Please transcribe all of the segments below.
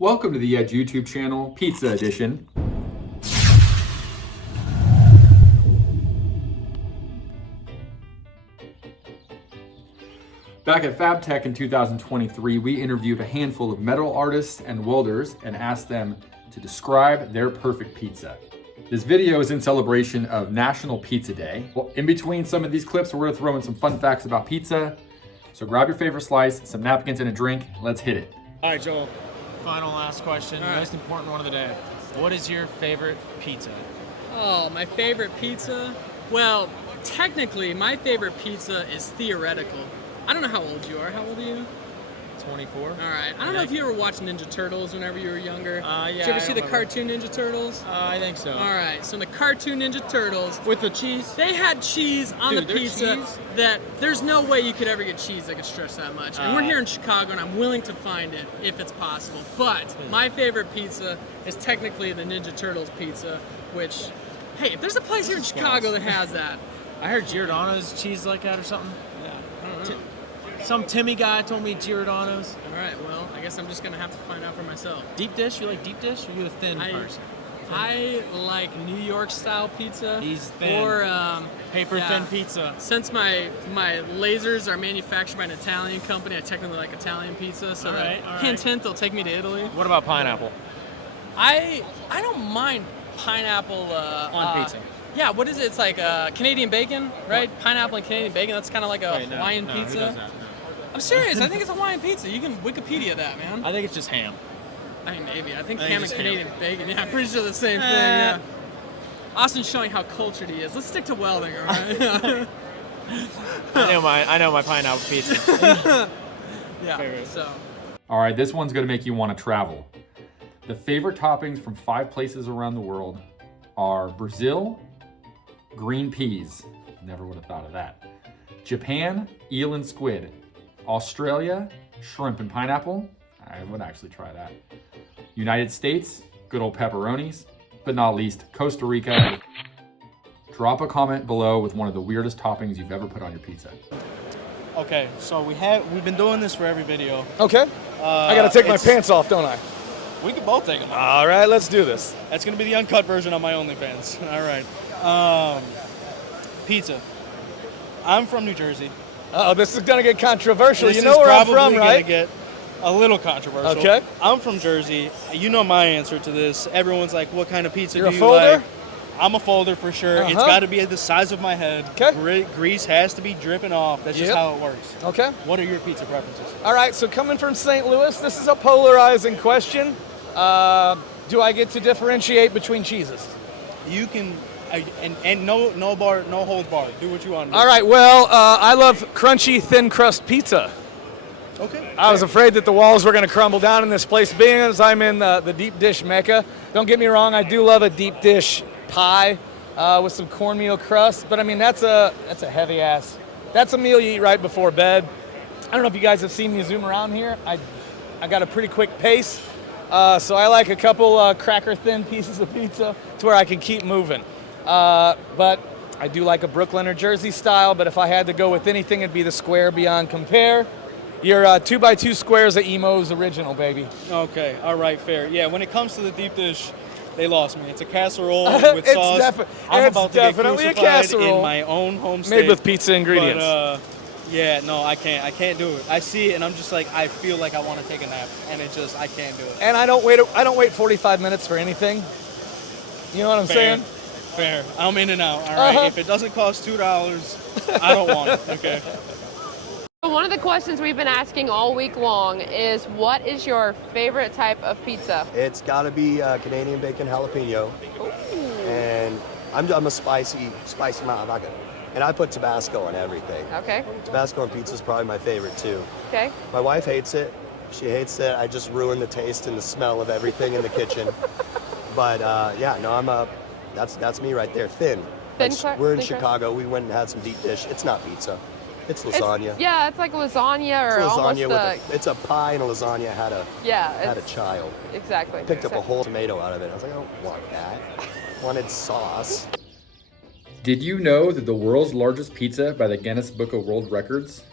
Welcome to the EDGE YouTube channel, Pizza Edition. Back at FabTech in 2023, we interviewed a handful of metal artists and welders and asked them to describe their perfect pizza. This video is in celebration of National Pizza Day. Well, in between some of these clips, we're gonna throw in some fun facts about pizza. So grab your favorite slice, some napkins and a drink, let's hit it. All right, Joel. Final last question, most important one of the day. What is your favorite pizza? Oh, my favorite pizza? Well, technically, my favorite pizza is theoretical. I don't know how old you are. How old are you? 24. All right. I don't know if you ever watched Ninja Turtles whenever you were younger. Yeah. Did you ever see the cartoon Ninja Turtles? I think so. All right. So in the cartoon Ninja Turtles, With the cheese? they had cheese on the pizza cheese? that there's no way you could ever get cheese that could stretch that much. And we're here in Chicago, and I'm willing to find it if it's possible. But my favorite pizza is technically the Ninja Turtles pizza, which, hey, if there's a place here in Chicago that has that. I heard Giordano's cheese like that or something. Yeah, I don't know. Some Timmy guy told me Giordano's. All right, well, I guess I'm just going to have to find out for myself. Deep dish? You like deep dish? Or are you a thin person? I like New York style pizza. He's thin. Or paper thin pizza. Since my lasers are manufactured by an Italian company, I technically like Italian pizza. So hint, they'll take me to Italy. What about pineapple? I don't mind pineapple on pizza. Yeah, what is it? It's like Canadian bacon, right? Pineapple and Canadian bacon. That's kind of like a Hawaiian no, pizza. Who does that? No. I'm serious. I think it's a Hawaiian pizza. You can Wikipedia that, man. I think it's just ham. I mean, maybe. I think I think ham and it's Canadian bacon. Yeah, I'm pretty sure the same thing. Yeah. Austin's showing how cultured he is. Let's stick to welding, all right? I know my pineapple pizza. Yeah. Favorite. So. All right, this one's gonna make you wanna travel. The favorite toppings from 5 places around the world are Brazil, green peas. Never would have thought of that. Japan, eel and squid. Australia, shrimp and pineapple. I would actually try that. United States, good old pepperonis. But not least, Costa Rica. Drop a comment below with one of the weirdest toppings you've ever put on your pizza. Okay, so we've been doing this for every video. Okay. I gotta take my pants off, don't I? We can both take them off. All right, let's do this. That's gonna be the uncut version on my OnlyFans. All right. Pizza. I'm from New Jersey. Oh, this is gonna get controversial. This you know where I'm from, probably right? gonna get a little controversial. Okay. I'm from Jersey. You know my answer to this. Everyone's like, "What kind of pizza You're do a you folder? like?" I'm a folder for sure. It's got to be the size of my head. Okay. Grease has to be dripping off. That's just how it works. Okay. What are your pizza preferences? All right, so coming from St. Louis, this is a polarizing question. Do I get to differentiate between cheeses? You can, and no holds barred. Do what you want to do. All right, well, I love crunchy, thin crust pizza. Okay. I was afraid that the walls were going to crumble down in this place, being as I'm in the deep dish mecca. Don't get me wrong, I do love a deep dish pie with some cornmeal crust, but I mean, that's a heavy ass. That's a meal you eat right before bed. I don't know if you guys have seen me zoom around here. I got a pretty quick pace, so I like a couple cracker thin pieces of pizza to where I can keep moving. But I do like a Brooklyn or Jersey style, but if I had to go with anything, it'd be the square beyond compare. Your 2x2 squares are Emo's original, baby. Okay, all right, fair. Yeah, when it comes to the deep dish, they lost me. It's a casserole with It's sauce. I'm it's about to get definitely a crucified casserole in my own home state. made with pizza ingredients. But, yeah, no, I can't do it. I see it and I'm just like, I feel like I want to take a nap, and it just, I can't do it. And I don't wait 45 minutes for anything. You know what I'm saying? Fair. I'm in and out. All right. If it doesn't cost $2, I don't want it. Okay. One of the questions we've been asking all week long is, what is your favorite type of pizza? It's got to be Canadian bacon jalapeno. Ooh. And I'm a spicy motherfucker. And I put Tabasco on everything. Okay. Tabasco on pizza is probably my favorite too. Okay. My wife hates it. She hates that I just ruin the taste and the smell of everything in the kitchen. But yeah, no, that's me right there. Thin. We're in Chicago. We went and had some deep dish. It's not pizza. It's lasagna. It's like lasagna, or it's lasagna almost it's a pie and a lasagna had a child. Exactly. Picked up a whole tomato out of it. I was like, I don't want that. Wanted sauce. Did you know that the world's largest pizza by the Guinness Book of World Records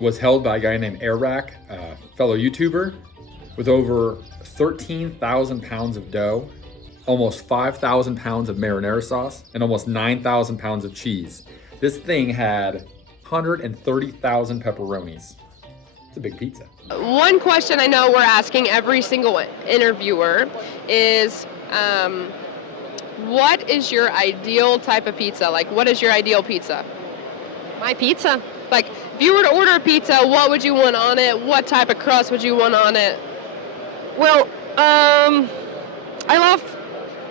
was held by a guy named Airrack, a fellow YouTuber, with over 13,000 pounds of dough, almost 5,000 pounds of marinara sauce, and almost 9,000 pounds of cheese. This thing had 130,000 pepperonis. It's a big pizza. One question I know we're asking every single interviewer is, what is your ideal type of pizza? Like, what is your ideal pizza? My pizza? Like, if you were to order a pizza, what would you want on it? What type of crust would you want on it? Well, I love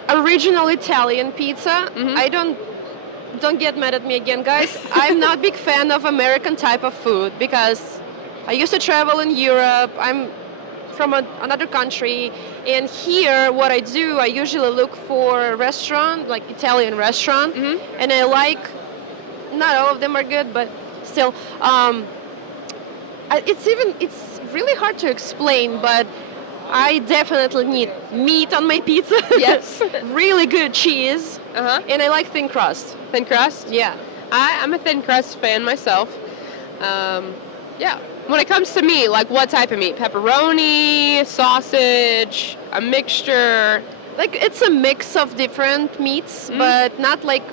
original Italian pizza. Mhm. I don't get mad at me again, guys. I'm not a big fan of American type of food because I used to travel in Europe. I'm from another country, and here what I do, I usually look for a restaurant, like Italian restaurant, and I like, not all of them are good, but still, it's really hard to explain, but I definitely need meat on my pizza. Yes. Really good cheese. And I like thin crust. Thin crust? Yeah. I'm a thin crust fan myself. Yeah. When it comes to meat, like what type of meat? Pepperoni, sausage, a mixture? Like, it's a mix of different meats, but not like,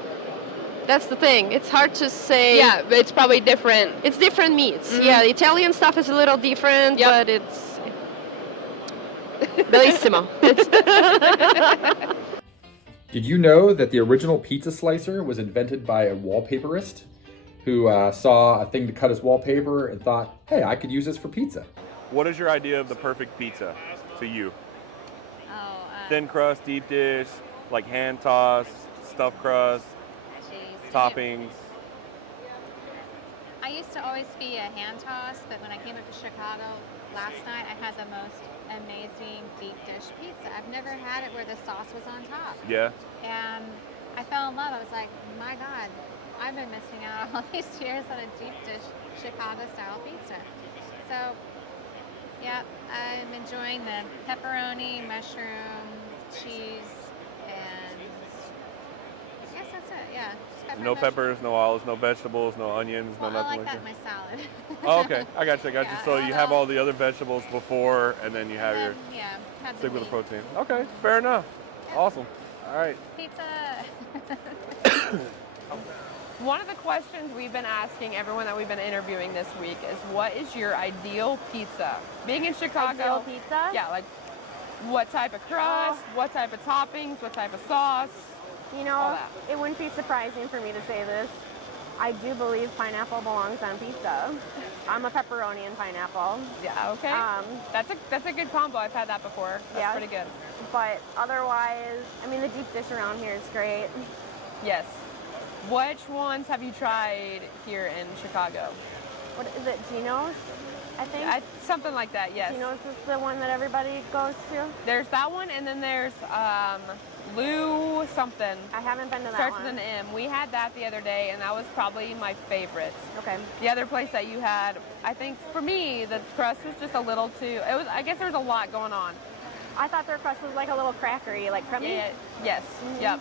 that's the thing. It's hard to say. Yeah, but it's probably different. It's different meats. Yeah, the Italian stuff is a little different, but it's bellissimo. Did you know that the original pizza slicer was invented by a wallpaperist who saw a thing to cut his wallpaper and thought, hey, I could use this for pizza? What is your idea of the perfect pizza to you? Thin crust, deep dish, like hand toss, stuffed crust, toppings. I used to always be a hand toss, but when I came up to Chicago last night, I had the most amazing deep dish pizza. I've never had it where the sauce was on top. Yeah. And I fell in love. I was like, my God, I've been missing out all these years on a deep dish Chicago style pizza. So, yeah, I'm enjoying the pepperoni, mushroom, cheese, and I guess that's it, yeah. No peppers, no olives, no vegetables, no onions, well, no nothing I like like that in that. my salad. Oh, okay, I got you. Yeah, So you have all the other vegetables before, and then you have your have stick the with the meat. protein. Okay, fair enough. Awesome. All right. Pizza. One of the questions we've been asking everyone that we've been interviewing this week is, what is your ideal pizza? Being in Chicago. Ideal pizza? Yeah, like what type of crust, what type of toppings, what type of sauce? You know, it wouldn't be surprising for me to say this. I do believe pineapple belongs on pizza. I'm a pepperoni and pineapple. Yeah, okay. That's a good combo. I've had that before. That's pretty good. But otherwise, I mean, the deep dish around here is great. Yes. Which ones have you tried here in Chicago? What is it, Gino's? I think? Something like that, yes. Gino's is the one that everybody goes to? There's that one, and then there's Lou something. I haven't been to that Starts one. with an M. We had that the other day, and that was probably my favorite. Okay. The other place that you had, I think for me, the crust was just a little too, I guess there was a lot going on. I thought their crust was like a little crackery, like crummy. Yeah, yes, yep.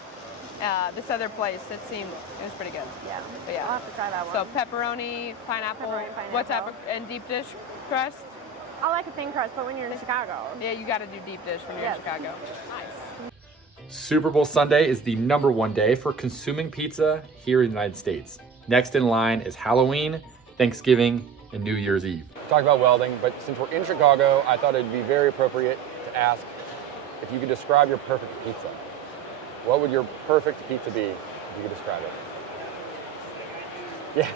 This other place, it was pretty good. Yeah. But yeah. I'll have to try that one. So pepperoni, pineapple, what type of, and deep dish crust? I like a thin crust, but when you're in Chicago. Yeah, you got to do deep dish when you're in Chicago. Nice. Super Bowl Sunday is the #1 day for consuming pizza here in the United States. Next in line is Halloween, Thanksgiving, and New Year's Eve. Talk about welding, but since we're in Chicago, I thought it'd be very appropriate to ask if you could describe your perfect pizza. What would your perfect pizza be if you could describe it? Yeah.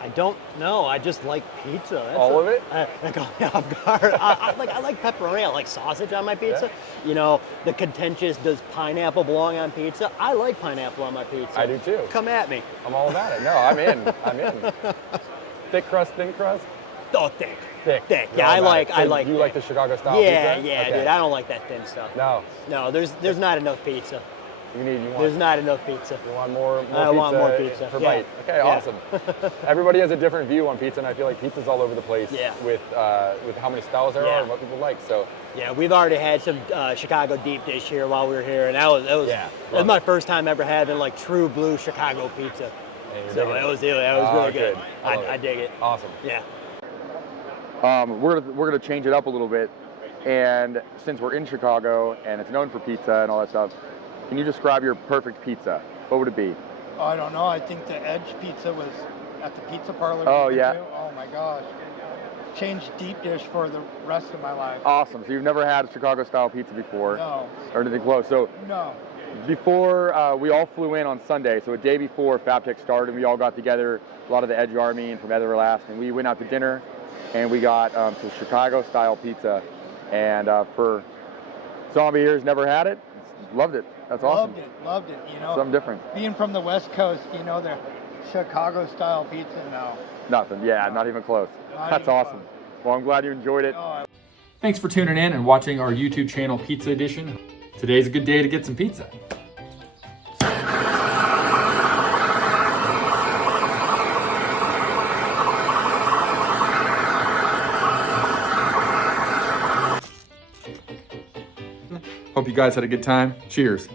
I don't know. I just like pizza. That's All of it? That got me off guard. I like pepperoni. I like sausage on my pizza. Yeah. You know, the contentious, does pineapple belong on pizza? I like pineapple on my pizza. I do too. Come at me. I'm all about it. No, I'm in. I'm in. Thick crust, thin crust? Oh, thick. Thick. Thick. You're Yeah, all I about like. it. So I like. You thick. like the Chicago style Yeah, pizza? yeah, Okay. dude. I don't like that thin stuff. No. No, there's not enough pizza. You There's not enough pizza. You want more I pizza want more pizza. per Yeah. bite. Okay, Yeah. awesome. Everybody has a different view on pizza, and I feel like pizza's all over the place Yeah. with how many styles there are and what people like. So yeah, we've already had some Chicago deep dish here while we were here, and that was my first time ever having like true blue Chicago pizza. So that was really good. I I dig it. Awesome. Yeah. we're gonna change it up a little bit. And since we're in Chicago and it's known for pizza and all that stuff, can you describe your perfect pizza? What would it be? Oh, I don't know. I think the EDGE pizza was at the pizza parlor. Oh, yeah. Oh my gosh. Changed deep dish for the rest of my life. Awesome. So you've never had a Chicago style pizza before? No. Or anything close? So no. Before, we all flew in on Sunday, so a day before FabTech started, we all got together, a lot of the EDGE Army and from Everlast, and we went out to dinner, and we got some Chicago-style pizza. And for zombie ears, never had it, loved it. That's awesome. Loved it, you know. Something different. Being from the West Coast, you know, the Chicago-style pizza, no. Nothing, yeah, not even close. That's awesome. Well, I'm glad you enjoyed it. Thanks for tuning in and watching our YouTube channel Pizza Edition. Today's a good day to get some pizza. Hope you guys had a good time. Cheers.